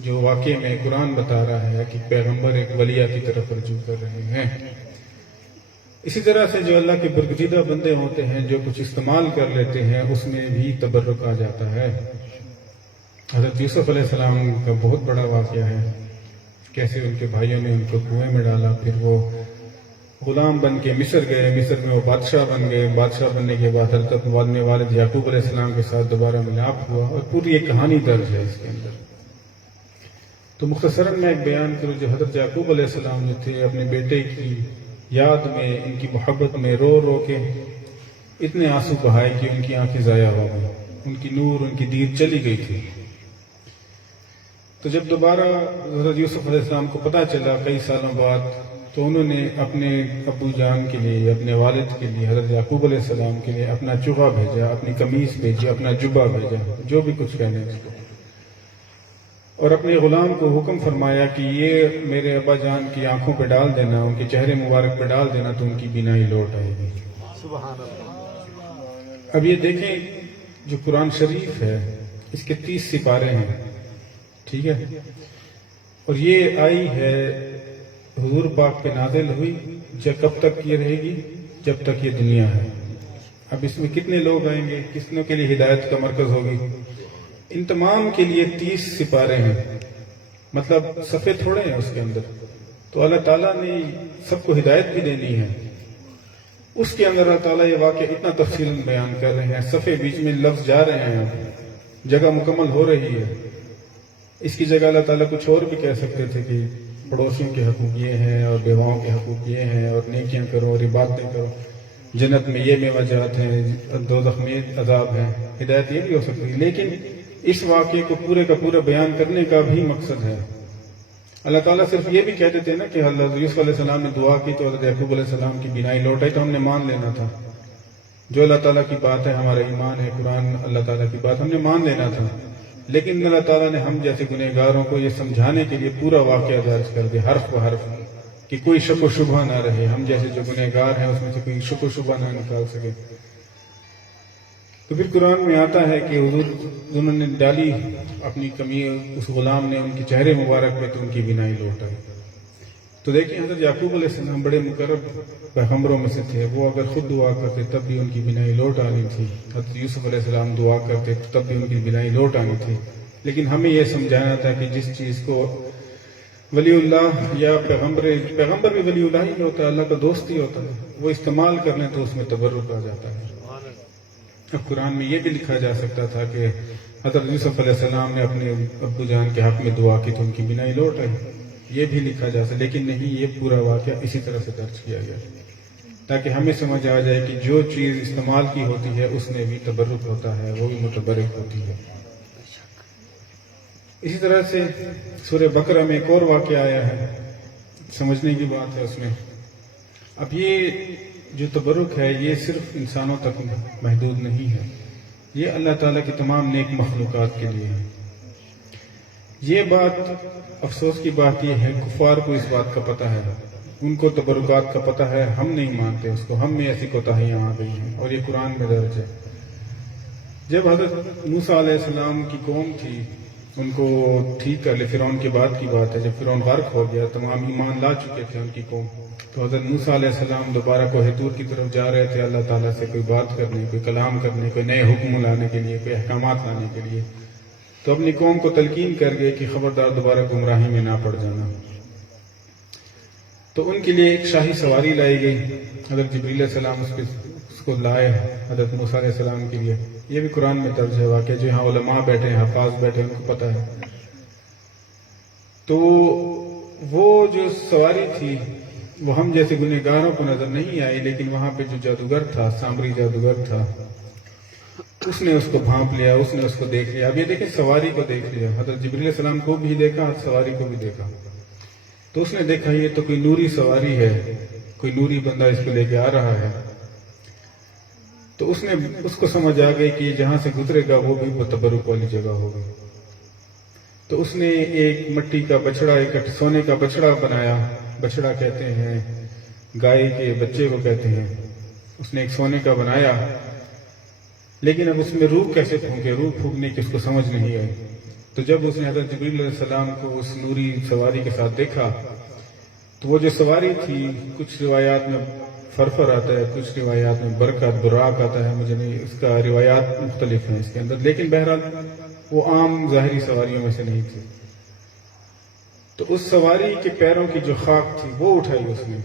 جو واقعے میں قرآن بتا رہا ہے کہ پیغمبر ایک ولیہ کی طرف رجوع کر رہے ہیں. اسی طرح سے جو اللہ کے برگزیدہ بندے ہوتے ہیں، جو کچھ استعمال کر لیتے ہیں، اس میں بھی تبرک آ جاتا ہے. حضرت یوسف علیہ السلام کا بہت بڑا واقعہ ہے، کیسے ان کے بھائیوں نے ان کو کنویں میں ڈالا، پھر وہ غلام بن کے مصر گئے، مصر میں وہ بادشاہ بن گئے. بادشاہ بننے کے بعد حضرت والد یعقوب علیہ السلام کے ساتھ دوبارہ ملاپ ہوا، اور پوری ایک کہانی درج ہے اس کے اندر. تو تو مختصراً میں ایک بیان کروں، جو حضرت یعقوب علیہ السلام جو تھے اپنے بیٹے کی یاد میں، ان کی محبت میں رو رو کے اتنے آنسو بہائے کہ ان کی آنکھیں ضائع ہو گئی، ان کی نور، ان کی دید چلی گئی تھی۔ تو جب دوبارہ حضرت یوسف علیہ السلام کو پتہ چلا کئی سالوں بعد، تو انہوں نے اپنے ابو جان کے لیے، اپنے والد کے لیے، حضرت یعقوب علیہ السلام کے لیے اپنا چوغا بھیجا، اپنی قمیص بھیجی، اپنا جبہ بھیجا، جو بھی کچھ کہنے اس کو، اور اپنے غلام کو حکم فرمایا کہ یہ میرے ابا جان کی آنکھوں پہ ڈال دینا، ان کے چہرے مبارک پہ ڈال دینا، تو ان کی بینائی لوٹ آئے گی۔ سبحان اللہ۔ اب یہ دیکھیں، جو قرآن شریف ہے اس کے 30 سپارے ہیں، ٹھیک ہے، اور یہ آئی ہے حضور پاک پہ نازل ہوئی، کب تک یہ رہے گی؟ جب تک یہ دنیا ہے۔ اب اس میں کتنے لوگ آئیں گے، کتنوں کے لیے ہدایت کا مرکز ہوگی؟ ان تمام کے لیے 30 سپارے ہیں، مطلب صفحے تھوڑے ہیں اس کے اندر، تو اللہ تعالیٰ نے سب کو ہدایت بھی دینی ہے۔ اس کے اندر اللہ تعالیٰ یہ واقعہ اتنا تفصیل بیان کر رہے ہیں، صفحے بیچ میں لفظ جا رہے ہیں، جگہ مکمل ہو رہی ہے۔ اس کی جگہ اللہ تعالیٰ کچھ اور بھی کہہ سکتے تھے کہ پڑوسیوں کے حقوق یہ ہیں، اور بیواؤں کے حقوق یہ ہیں، اور نیکیاں کرو اور عبادتیں کرو، جنت میں یہ میوہ جات ہیں، دوزخ میں عذاب ہے، ہدایت یہ بھی ہو سکتی ہے۔ لیکن اس واقعے کو پورے کا پورا بیان کرنے کا بھی مقصد ہے۔ اللہ تعالیٰ صرف یہ بھی کہتے تھے نا کہ حضرت یوسف علیہ السلام نے دعا کی تو حضرت یعقوب علیہ السلام کی بینائی لوٹ آئی، تو ہم نے مان لینا تھا۔ جو اللہ تعالیٰ کی بات ہے، ہمارا ایمان ہے، قرآن اللہ تعالیٰ کی بات، ہم نے مان لینا تھا۔ لیکن اللہ تعالیٰ نے ہم جیسے گنہگاروں کو یہ سمجھانے کے لیے پورا واقعہ درج کر دیا، حرف بہ حرف، کہ کوئی شک و شبہ نہ رہے، ہم جیسے جو گنہگار ہیں اس میں سے کوئی شک و شبہ نہ نکال سکے۔ تو پھر قرآن میں آتا ہے کہ حضور انہوں نے ڈالی اپنی کمی، اس غلام نے ان کے چہرے مبارک پہ، تو ان کی بینائی لوٹ آئی۔ تو دیکھیں حضرت یعقوب علیہ السلام بڑے مقرب پیغمبروں میں سے تھے، وہ اگر خود دعا کرتے تب بھی ان کی بینائی لوٹ آنی تھی، حضرت یوسف علیہ السلام دعا کرتے تب بھی ان کی بینائی لوٹ آنی تھی۔ لیکن ہمیں یہ سمجھانا تھا کہ جس چیز کو ولی اللہ یا پیغمبر بھی ولی اللہ ہی ہوتا ہے، اللہ کا دوست ہی ہوتا ہے، وہ استعمال کر لیں تو اس میں تبرک آ جاتا ہے۔ اب قرآن میں یہ بھی لکھا جا سکتا تھا کہ حضرت یوسف علیہ السلام نے اپنے ابو جان کے حق میں دعا کی تو ان کی بینائی لوٹ آئی، یہ بھی لکھا جا سکتا، لیکن نہیں، یہ پورا واقعہ اسی طرح سے درج کیا گیا تاکہ ہمیں سمجھ آ جائے کہ جو چیز استعمال کی ہوتی ہے اس میں بھی تبرک ہوتا ہے، وہ بھی متبرک ہوتی ہے۔ اسی طرح سے سورہ بقرہ میں ایک اور واقعہ آیا ہے، سمجھنے کی بات ہے اس میں۔ اب یہ جو تبرک ہے یہ صرف انسانوں تک محدود نہیں ہے، یہ اللہ تعالیٰ کی تمام نیک مخلوقات کے لیے ہے۔ یہ بات افسوس کی بات یہ ہے، کفار کو اس بات کا پتہ ہے، ان کو تبرکات کا پتہ ہے، ہم نہیں مانتے اس کو، ہم میں ایسی کوتاہیاں آ گئی ہیں، اور یہ قرآن میں درج ہے۔ جب حضرت موسیٰ علیہ السلام کی قوم تھی، ان کو ٹھیک کر لے، فرعون کی بات ہے، جب فرعون غرق ہو گیا، تمام ایمان لا چکے تھے ان کی قوم، تو حضرت موسیٰ علیہ السلام دوبارہ کوہ طور کی طرف جا رہے تھے اللہ تعالیٰ سے کوئی بات کرنے، کوئی کلام کرنے، کوئی نئے حکم لانے کے لیے، کوئی احکامات لانے کے لیے، تو اپنی قوم کو تلقین کر گئے کہ خبردار دوبارہ گمراہی میں نہ پڑ جانا۔ تو ان کے لیے ایک شاہی سواری لائی گئی، حضرت جبریل علیہ السلام اس کو لائے حضرت موسیٰ علیہ السلام کے لیے۔ یہ بھی قرآن میں درج ہے واقعہ، جو یہاں علماء بیٹھے ہیں، حفاظ بیٹھے ہیں، ان کو پتہ ہے۔ تو وہ جو سواری تھی وہ ہم جیسے گنہگاروں کو نظر نہیں آئی، لیکن وہاں پہ جو جادوگر تھا، سامری جادوگر تھا، اس نے اس کو بھانپ لیا، اس نے اس کو دیکھ لیا۔ اب یہ دیکھیں، سواری کو دیکھ لیا، حضرت جبریل علیہ السلام کو بھی دیکھا، سواری کو بھی دیکھا، تو اس نے دیکھا یہ تو کوئی نوری سواری ہے، کوئی نوری بندہ اس کو لے کے آ رہا ہے۔ تو اس کو سمجھ آ گئی کہ جہاں سے گزرے گا وہ بھی تبرک والی جگہ ہوگی۔ تو اس نے ایک مٹی کا بچڑا، ایک سونے کا بچڑا بنایا، بچڑا کہتے ہیں گائے کے بچے کو کہتے ہیں، اس نے ایک سونے کا بنایا، لیکن اب اس میں روح کیسے پھونکے، روح پھونکنے کی اس کو سمجھ نہیں آئی۔ تو جب اس نے حضرت جبریل علیہ السلام کو اس نوری سواری کے ساتھ دیکھا، تو وہ جو سواری تھی، کچھ روایات میں فرفر آتا ہے، کچھ روایات میں برکت براق آتا ہے، مجھے نہیں، اس کا روایات مختلف ہیں اس کے اندر، لیکن بہرحال وہ عام ظاہری سواریوں میں سے نہیں تھی۔ تو اس سواری کے پیروں کی جو خاک تھی وہ اٹھائی اس نے،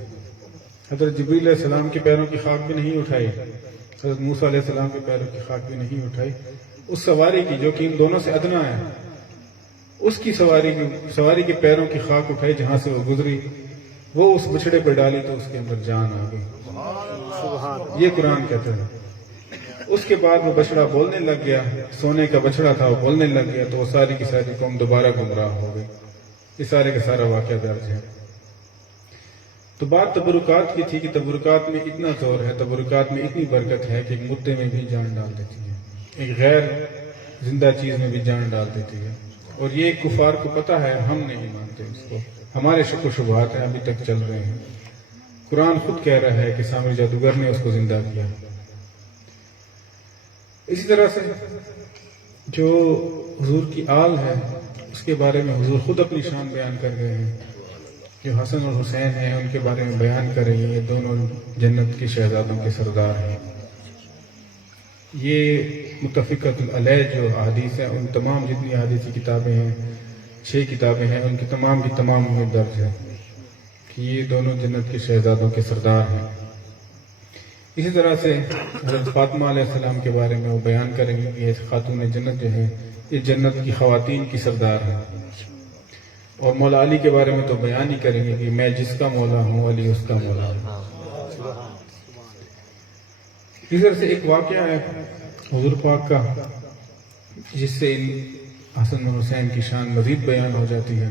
حضرت جبریل علیہ السلام کے پیروں کی خاک بھی نہیں اٹھائی، حضرت موسیٰ علیہ السلام کے پیروں کی خاک بھی نہیں اٹھائی، اس سواری کی جو کہ ان دونوں سے ادنا ہے، اس کی سواری کے پیروں کی خاک اٹھائی جہاں سے وہ گزری، وہ اس بچھڑے پہ ڈالی تو اس کے اندر جان آ گئی۔ یہ قرآن کہتا ہے۔ اس کے بعد وہ بچڑا بولنے لگ گیا، سونے کا بچڑا تھا، وہ بولنے لگ گیا تو وہ ساری کی ساری قوم دوبارہ گمراہ ہو گئی۔ یہ سارے کا سارا واقعہ درج ہے۔ تو بات تبرکات کی تھی کہ تبرکات میں اتنا زور ہے، تبرکات میں اتنی برکت ہے کہ ایک مردے میں بھی جان ڈال دیتی ہے، ایک غیر زندہ چیز میں بھی جان ڈال دیتی ہے۔ اور یہ کفار کو پتہ ہے، ہم نہیں مانتے اس کو، ہمارے شک و شبہات ہیں، ابھی تک چل رہے ہیں۔ قرآن خود کہہ رہا ہے کہ سامری جادوگر نے اس کو زندہ کیا۔ اسی طرح سے جو حضور کی آل ہے اس کے بارے میں حضور خود اپنی شان بیان کر رہے ہیں۔ جو حسن اور حسین ہیں ان کے بارے میں بیان کر رہی ہیں، یہ دونوں جنت کے شہزادوں کے سردار ہیں۔ یہ متفقۃ علیہ جو احادیث ہیں، ان تمام جتنی احادیثی کتابیں ہیں، 6 کتابیں ہیں، ان کی تمام میں درج ہے کہ یہ دونوں جنت کے شہزادوں کے سردار ہیں۔ اسی طرح سے حضرت فاطمہ علیہ السلام کے بارے میں وہ بیان کریں گے کہ یہ خاتون جنت جو ہیں یہ جنت کی خواتین کی سردار ہیں۔ اور مولا علی کے بارے میں تو بیان ہی کریں گے کہ میں جس کا مولا ہوں علی اس کا مولا ہوں۔ اس طرح سے ایک واقعہ ہے حضور پاک کا جس سے حسن اور حسین کی شان مزید بیان ہو جاتی ہے۔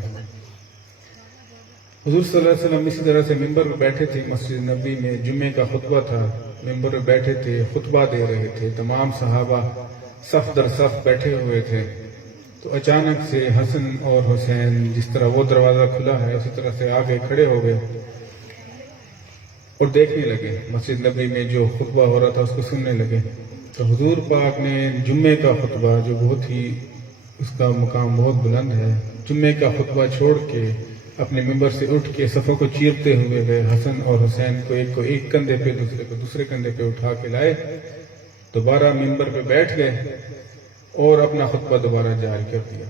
حضور صلی اللہ علیہ وسلم اسی طرح سے ممبر پہ بیٹھے تھے، مسجد نبوی میں جمعے کا خطبہ تھا، ممبر پہ بیٹھے تھے، خطبہ دے رہے تھے، تمام صحابہ صف در صف بیٹھے ہوئے تھے۔ تو اچانک سے حسن اور حسین جس طرح وہ دروازہ کھلا ہے اسی طرح سے آگے کھڑے ہو گئے اور دیکھنے لگے، مسجد نبوی میں جو خطبہ ہو رہا تھا اس کو سننے لگے۔ تو حضور پاک نے جمعے کا خطبہ جو بہت ہی اس کا مقام بہت بلند ہے، جمعے کا خطبہ چھوڑ کے اپنے ممبر سے اٹھ کے صفوں کو چیرتے ہوئے گئے، حسن اور حسین کو ایک کندھے پہ دوسرے کندھے پہ اٹھا کے لائے، دوبارہ ممبر پہ بیٹھ گئے اور اپنا خطبہ دوبارہ جاری کر دیا۔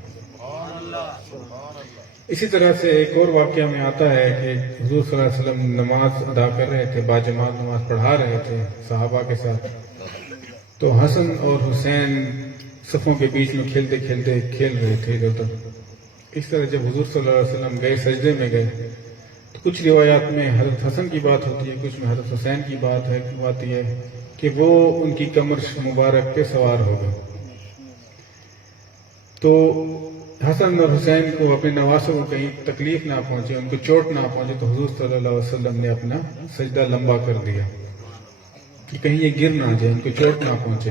اسی طرح سے ایک اور واقعہ میں آتا ہے کہ حضور صلی اللہ علیہ وسلم نماز ادا کر رہے تھے، باجماعت نماز پڑھا رہے تھے صحابہ کے ساتھ، تو حسن اور حسین صفوں کے بیچ میں کھیلتے کھیلتے کھیل رہے تھے ادھر۔ اس طرح جب حضور صلی اللہ علیہ وسلم گئے، سجدے میں گئے، تو کچھ روایات میں حضرت حسن کی بات ہوتی ہے، کچھ میں حضرت حسین کی بات آتی ہے کہ وہ ان کی کمر مبارک پہ سوار ہو گئے۔ تو حسن اور حسین کو اپنے نواسوں کو کہیں تکلیف نہ پہنچے، ان کو چوٹ نہ پہنچے، تو حضور صلی اللہ علیہ وسلم نے اپنا سجدہ لمبا کر دیا کہ کہیں یہ گر نہ جائے، ان کو چوٹ نہ پہنچے۔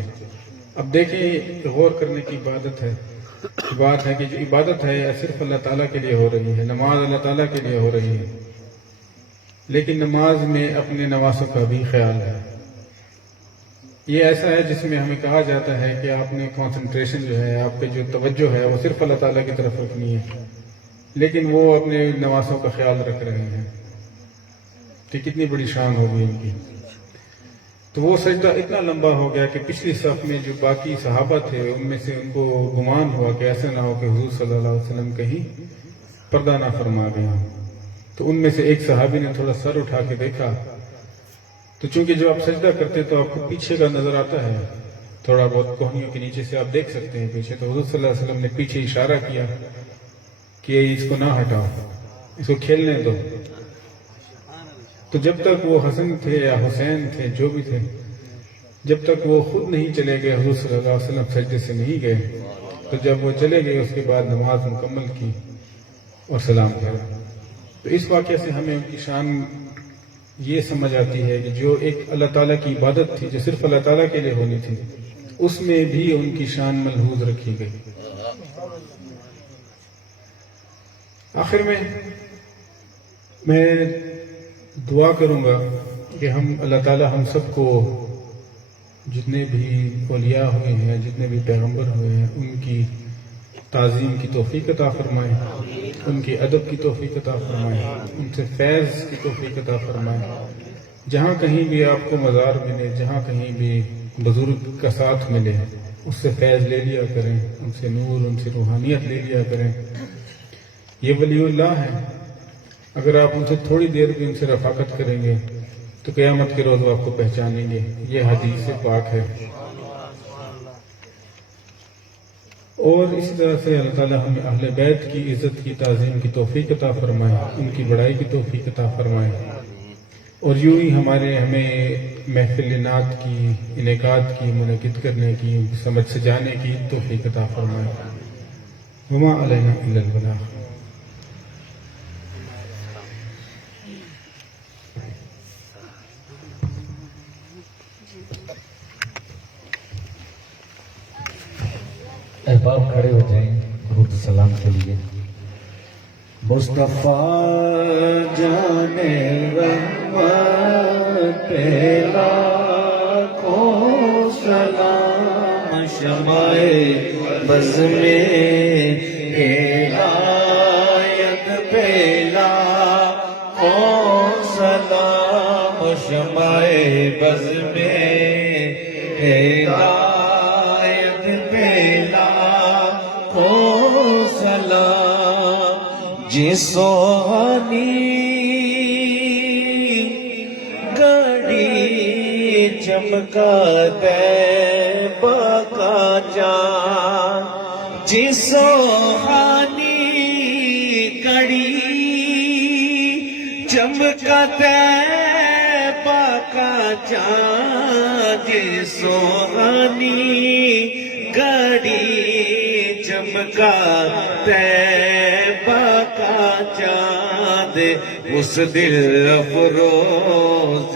اب دیکھیں، غور کرنے کی بات ہے کہ جو عبادت ہے یہ صرف اللہ تعالیٰ کے لیے ہو رہی ہے، نماز اللہ تعالیٰ کے لیے ہو رہی ہے، لیکن نماز میں اپنے نواسوں کا بھی خیال ہے۔ یہ ایسا ہے جس میں ہمیں کہا جاتا ہے کہ آپ نے کنسنٹریشن جو ہے، آپ کی جو توجہ ہے وہ صرف اللہ تعالیٰ کی طرف رکھنی ہے، لیکن وہ اپنے نواسوں کا خیال رکھ رہے ہیں کہ کتنی بڑی شان ہوگی ان کی۔ تو وہ سجدہ اتنا لمبا ہو گیا کہ پچھلی صف میں جو باقی صحابہ تھے ان میں سے ان کو گمان ہوا کہ ایسا نہ ہو کہ حضور صلی اللہ علیہ وسلم کہیں پردہ نہ فرما گیا۔ تو ان میں سے ایک صحابی نے تھوڑا سر اٹھا کے دیکھا، تو چونکہ جو آپ سجدہ کرتے تو آپ کو پیچھے کا نظر آتا ہے، تھوڑا بہت کوہنیوں کے نیچے سے آپ دیکھ سکتے ہیں پیچھے، تو حضور صلی اللہ علیہ وسلم نے پیچھے اشارہ کیا کہ اس کو نہ ہٹاؤ، اس کو کھیلنے دو۔ تو جب تک وہ حسن تھے یا حسین تھے جو بھی تھے، جب تک وہ خود نہیں چلے گئے، حضور صلی اللہ علیہ وسلم سجدے سے نہیں گئے، تو جب وہ چلے گئے اس کے بعد نماز مکمل کی اور سلام کیا۔ تو اس واقعے سے ہمیں ان کی شان یہ سمجھ آتی ہے کہ جو ایک اللہ تعالیٰ کی عبادت تھی جو صرف اللہ تعالیٰ کے لیے ہونی تھی، اس میں بھی ان کی شان ملحوظ رکھی گئی۔ آخر میں دعا کروں گا کہ ہم اللہ تعالیٰ ہم سب کو جتنے بھی اولیاء ہوئے ہیں، جتنے بھی پیغمبر ہوئے ہیں، ان کی تعظیم کی توفیق عطا فرمائے، ان کے ادب کی توفیق عطا فرمائے، ان سے فیض کی توفیق عطا فرمائے۔ جہاں کہیں بھی آپ کو مزار ملے، جہاں کہیں بھی بزرگ کا ساتھ ملے، اس سے فیض لے لیا کریں، ان سے نور، ان سے روحانیت لے لیا کریں۔ یہ ولی اللہ ہیں، اگر آپ ان سے تھوڑی دیر بھی ان سے رفاقت کریں گے تو قیامت کے روز وہ آپ کو پہچانیں گے۔ یہ حدیث پاک ہے۔ اور اسی طرح سے اللہ تعالیٰ ہمیں اہل بیت کی عزت کی تعظیم کی توفیق عطا فرمائے، ان کی بڑائی کی توفیق عطا فرمائے، اور یوں ہی ہمیں محفل نعت کی انعقاد کی منعقد کرنے کی سمجھ سے جانے کی توفیق عطا فرمائے۔ وما علینا الا البلاغ۔ احباب کھڑے ہو جائیں درود سلام کے لیے۔ مصطفیٰ جانے رحمت پہ لاکھوں سلام، شمائے بز میں ہدایت پہ لاکھوں سلام، شمائے بز میں ہدایت سوہانی گھڑی چمکا طیبہ کا چاند، جی سوہانی گھڑی چمکا طیبہ کا چاند، جی سوہانی گھڑی چمکا طیبہ کا چاند، اس دل افروز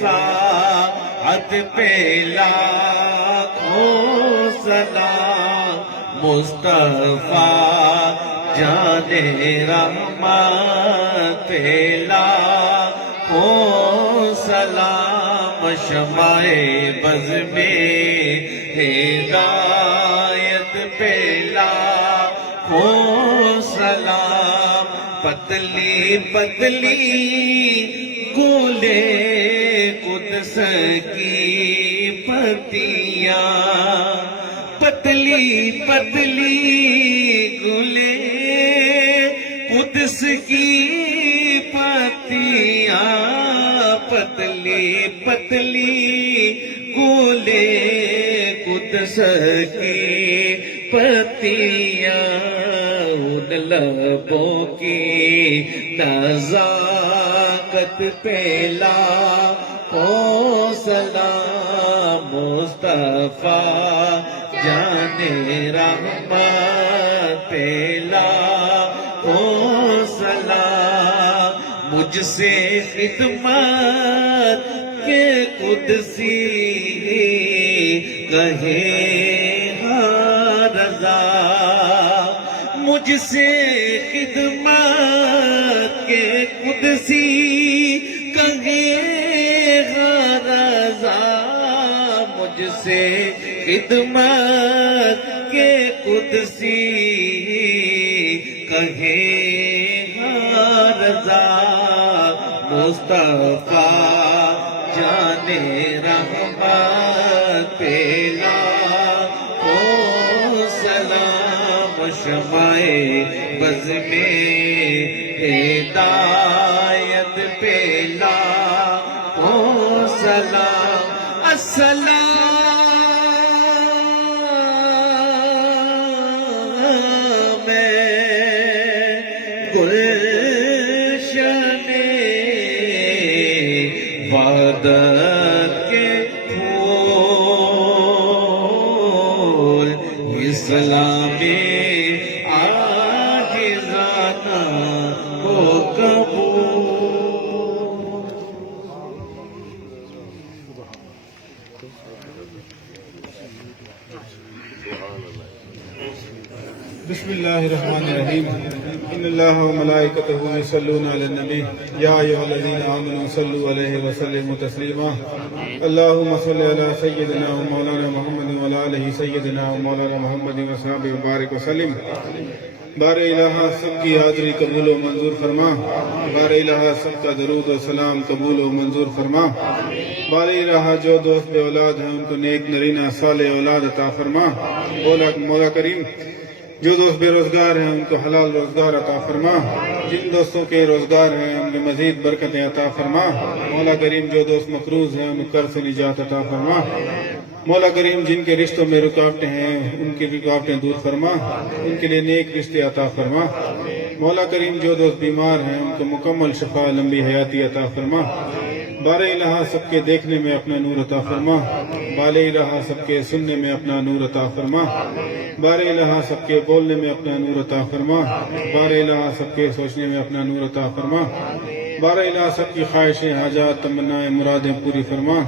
ساعت پہ لاکھوں سلام، مصطفیٰ جان رحمت پہ لاکھوں سلام، شمائے بز میں ہدایت پہ لاکھوں سلام، پتلی پتلی گولے قدس کی پتیاں، پتلی پتلی گولے قدس کی پتیاں، پتلی پتلی گولے قدس کی پتیاں، ان لبوں کی نزاکت پہ لاکھوں سلام، مصطفیٰ جان رحمت پہ لاکھوں سلام، مجھ سے خدمت کے قدسی کہے رضا، مجھ سے خدمت کے قدسی کہے رضا، مجھ سے خدمت کے قدسی کہے رضا، مصطفیٰ جان رحمت پہ لاکھوں سلام، شمائے بز میں ہدایت پہ لاکھوں سلام، السلام گلشن وعدت کے پھول، اسلام عاجزانہ کو قبول۔ بسم اللہ الرحمن الرحیم، ان اللہ وملائکتہ یصلون علی النبی یا ایھا الذین آمنوا صلوا علیہ وسلموا تسلیما، اللہم صل علی سیدنا و مولانا محمد و علی آلہ سیدنا و مولانا محمد و صحابہ وبارک وسلم۔ بار الہ سب کی حاضری قبول و منظور فرما، بار الہ سب کا درود و سلام قبول و منظور فرما، بار الہ جو دوست بے اولاد ہیں ان کو نیک نرینہ صالح اولاد عطا فرما۔ مولا کریم جو دوست بے روزگار ہیں ان کو حلال روزگار عطا فرما، جن دوستوں کے روزگار ہیں ان میں مزید برکتیں عطا فرما۔ مولا کریم جو دوست مقروض ہیں ان کو قرض سے نجات عطا فرما۔ مولا کریم جن کے رشتوں میں رکاوٹیں ہیں ان کی رکاوٹیں دور فرما، ان کے لیے نیک رشتے عطا فرما۔ مولا کریم جو دوست بیمار ہیں ان کو مکمل شفا، لمبی حیاتی عطا فرما۔ بار الہ سب کے دیکھنے میں اپنا نور عطا فرما، بار الہ سب کے سننے میں اپنا نور عطا فرما، بار الہ سب کے بولنے میں اپنا نور عطا فرما، بار الہ سب کے سوچنے میں اپنا نور عطا فرما، بار الہ سب کی خواہشیں، حاجات، تمنائیں، مرادیں پوری فرما،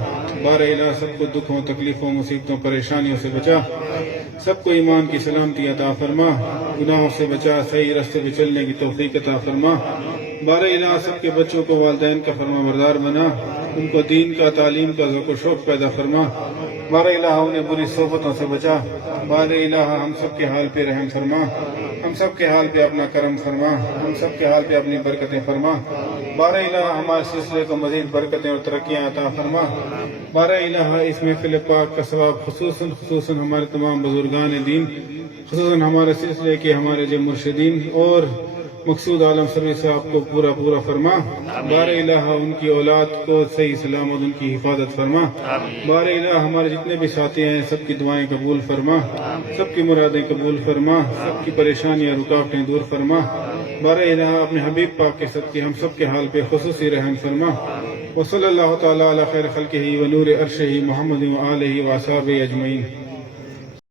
بار الہ سب کو دکھوں، تکلیفوں، مصیبتوں، پریشانیوں سے بچا، سب کو ایمان کی سلامتی عطا فرما، گناہوں سے بچا، صحیح راستے پہ چلنے کی توفیق عطا فرما۔ بار الہ سب کے بچوں کو والدین کا فرما بردار بنا، ان کو دین کا، تعلیم کا ذوق و شوق پیدا فرما۔ بار الہ انہیں بری صحبتوں سے بچا، بار الہ ہم سب کے حال پہ رحم فرما، ہم سب کے حال پہ اپنا کرم فرما، ہم سب کے حال پہ اپنی برکتیں فرما۔ بار الہ ہمارے سلسلے کو مزید برکتیں اور ترقیاں عطا فرما۔ بار الہ اس محفل پاک کا ثواب خصوصاً ہمارے تمام بزرگان دین، خصوصاً ہمارے سلسلے کے ہمارے جو مرشدین اور مقصود عالم سبی صاحب کو پورا فرما۔ بار الہ ان کی اولاد کو صحیح سلامت ان کی حفاظت فرما۔ بار الہ ہمارے جتنے بھی ساتھی ہیں سب کی دعائیں قبول فرما، سب کی مرادیں قبول فرما، سب کی پریشانیاں، رکاوٹیں دور فرما۔ بار الہ اپنے حبیب پاک کے صدقے ہم سب کے حال پہ خصوصی رحم فرما۔ وصلی اللہ تعالی علی خیر خلقہ ونور عرشہ محمد وآلہ وصحبہ اجمعین۔